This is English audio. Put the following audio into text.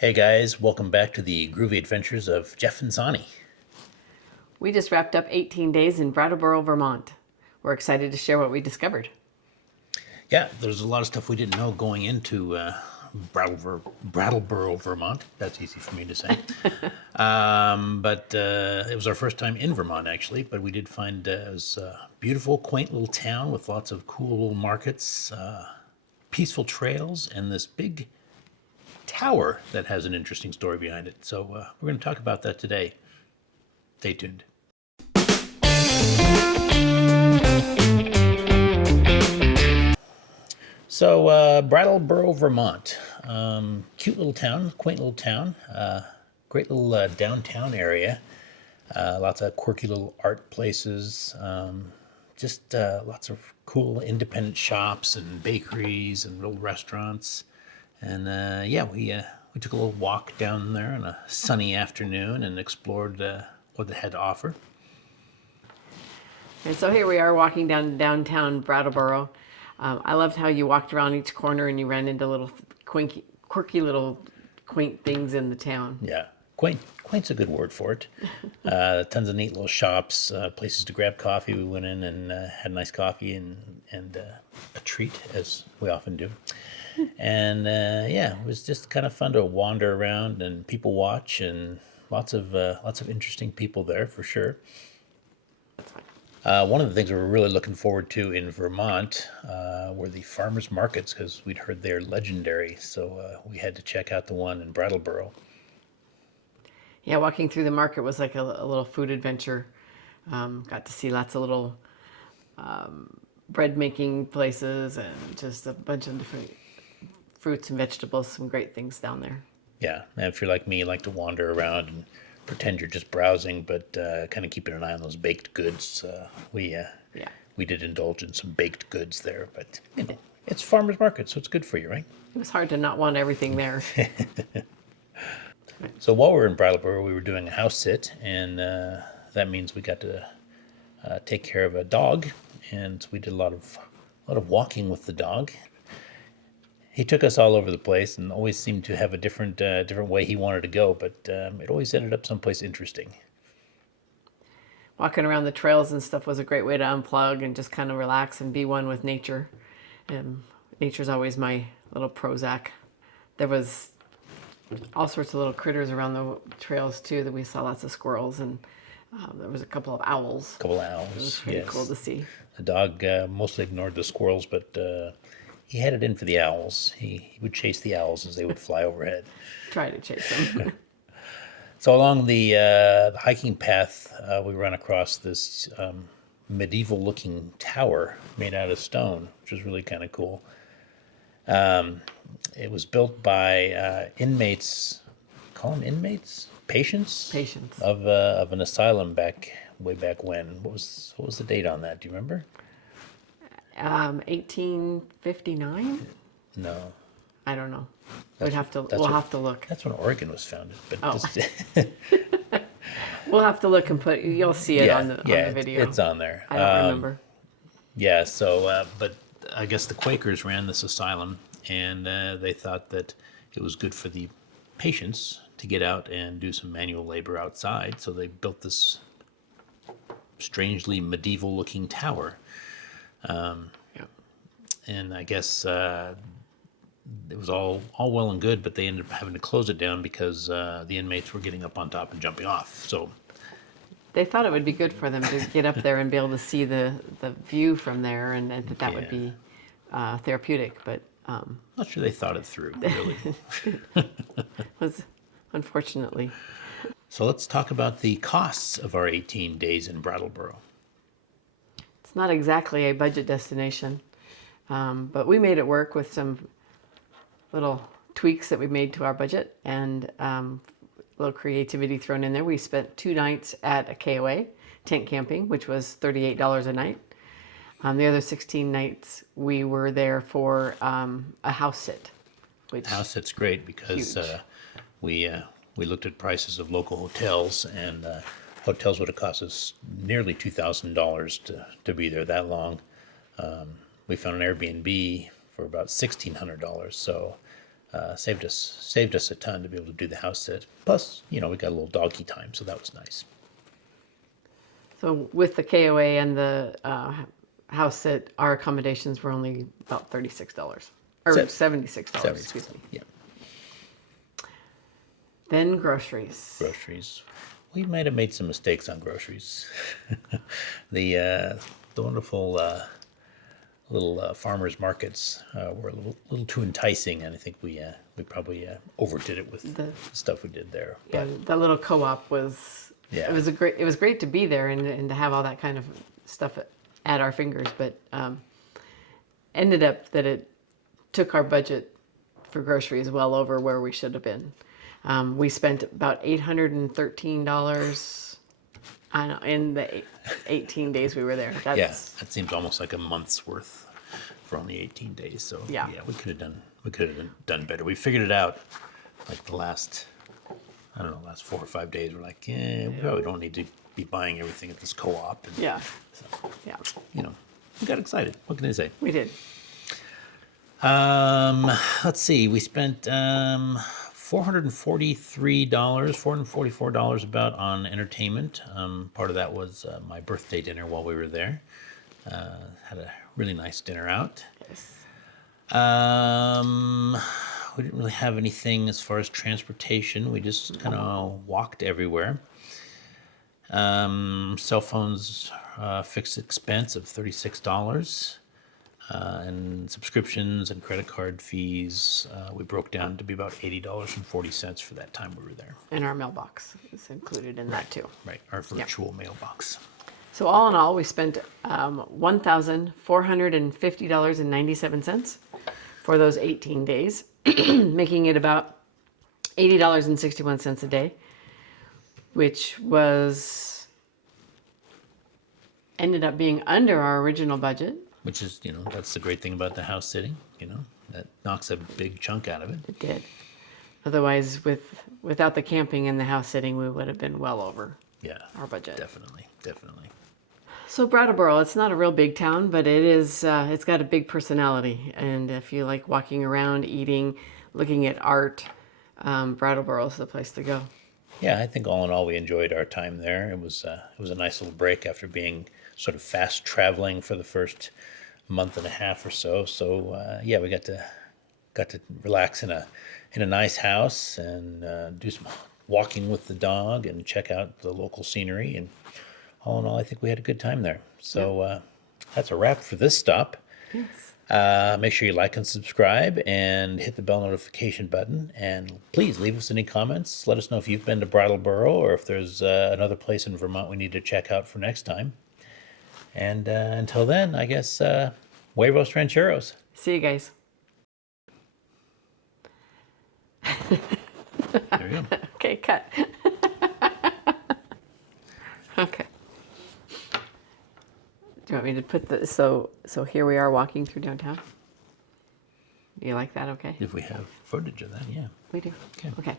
Hey guys, welcome back to the groovy adventures of Jeff and Sonny. We just wrapped up 18 days in Brattleboro, Vermont. We're excited to share what we discovered. Yeah, there's a lot of stuff we didn't know going into Brattleboro, Vermont. That's easy for me to say. But it was our first time in Vermont, actually. But we did find it was a beautiful, quaint little town with lots of cool little markets, peaceful trails, and this big tower that has an interesting story behind it. So we're going to talk about that today. Stay tuned. So, Brattleboro, Vermont. Cute little town, quaint little town. Great little downtown area. Lots of quirky little art places. Just lots of cool independent shops and bakeries and little restaurants. And yeah, we took a little walk down there on a sunny afternoon and explored what it had to offer. And so here we are walking down downtown Brattleboro. I loved how you walked around each corner and you ran into little quirky little quaint things in the town. Yeah, quaint's a good word for it. Tons of neat little shops, places to grab coffee. We went in and had a nice coffee and a treat, as we often do. And yeah, it was just kind of fun to wander around and people watch, and lots of interesting people there for sure. One of the things we were really looking forward to in Vermont were the farmers markets, because we'd heard they're legendary. So we had to check out the one in Brattleboro. Yeah, walking through the market was like a little food adventure. Got to see lots of little bread making places and just a bunch of different fruits and vegetables, some great things down there. Yeah, and if you're like me, you like to wander around and pretend you're just browsing, but kind of keeping an eye on those baked goods. Yeah. We did indulge in some baked goods there, but you know, it's farmers market, so it's good for you, right? It was hard to not want everything there. So while we were in Brattleboro, we were doing a house sit, and that means we got to take care of a dog, and we did a lot of walking with the dog. He took us all over the place, and always seemed to have a different way he wanted to go, but it always ended up someplace interesting. Walking around the trails and stuff was a great way to unplug and just kind of relax and be one with nature. And nature's always my little Prozac. There was all sorts of little critters around the trails too. That we saw lots of squirrels, and there was a couple of owls. A couple of owls. It was pretty yes. cool to see. The dog mostly ignored the squirrels, but he had it in for the owls. He would chase the owls as they would fly overhead. Try to chase them. So along the hiking path, we run across this medieval-looking tower made out of stone, which was really kind of cool. It was built by inmates, call them inmates? Patients? Patients. Of an asylum way back when. What was the date on that? Do you remember? 1859? No. I don't know. That's- We'll have to look. That's when Oregon was founded. But Oh. just, We'll have to look and you'll see it on the video. it's on there. I don't remember. Yeah, so, but I guess the Quakers ran this asylum, and they thought that it was good for the patients to get out and do some manual labor outside, so they built this strangely medieval-looking tower. Yeah. And I guess it was all well and good, but they ended up having to close it down because the inmates were getting up on top and jumping off. So They thought it would be good for them to get up there and be able to see the view from there, and that would be therapeutic, but not sure they thought it through, really. was unfortunately. So let's talk about the costs of our 18 days in Brattleboro. It's not exactly a budget destination, but we made it work with some little tweaks that we made to our budget and a little creativity thrown in there. We spent 2 nights at a KOA, tent camping, which was $38 a night. The other 16 nights we were there for a house sit. House sit's great because we looked at prices of local hotels, and hotels would have cost us nearly $2,000 to be there that long. We found an Airbnb for about $1,600, so saved us a ton to be able to do the house sit. Plus, we got a little doggy time, so that was nice. So with the KOA and the house sit, our accommodations were only about $36 or $76. Excuse me. Yeah. Then groceries. We might have made some mistakes on groceries. The wonderful little farmers markets were a little too enticing, and I think we probably overdid it with the stuff we did there. Yeah, the little co-op was. Yeah. It was great to be there and to have all that kind of stuff at our fingers, but ended up that it took our budget for groceries well over where we should have been. We spent about $813 in the 18 days we were there. Yeah, that seems almost like a month's worth for only 18 days. So Yeah. we could have done better. We figured it out like the last 4 or 5 days. We're like, we probably don't need to be buying everything at this co-op. And Yeah. so, Yeah. we got excited. What can I say? We did. Let's see. We spent $444 about on entertainment. Part of that was my birthday dinner while we were there. Had a really nice dinner out. Yes. We didn't really have anything as far as transportation. We just kind of walked everywhere. Cell phones, fixed expense of $36. And subscriptions and credit card fees, we broke down to be about $80.40 for that time we were there. And our mailbox is included in that too. Right, our virtual mailbox. So all in all, we spent $1,450.97 for those 18 days, making it about $80.61 a day, which ended up being under our original budget. Which is, that's the great thing about the house sitting, that knocks a big chunk out of it. It did. Otherwise, without the camping and the house sitting, we would have been well over our budget. Definitely. So Brattleboro, it's not a real big town, but it is. It's got a big personality, and if you like walking around, eating, looking at art, Brattleboro is the place to go. Yeah, I think all in all, we enjoyed our time there. It was a nice little break after being sort of fast traveling for the first month and a half or so. So we got to relax in a nice house and do some walking with the dog and check out the local scenery. And all in all, I think we had a good time there. So that's a wrap for this stop. Yes. Make sure you like and subscribe and hit the bell notification button. And please leave us any comments. Let us know if you've been to Brattleboro or if there's another place in Vermont we need to check out for next time. And until then, I guess, huevos rancheros. See you guys. There you go. Okay, cut. Okay. Do you want me to put so here we are walking through downtown? You like that? Okay. If we have footage of that, yeah. We do. Okay. Okay.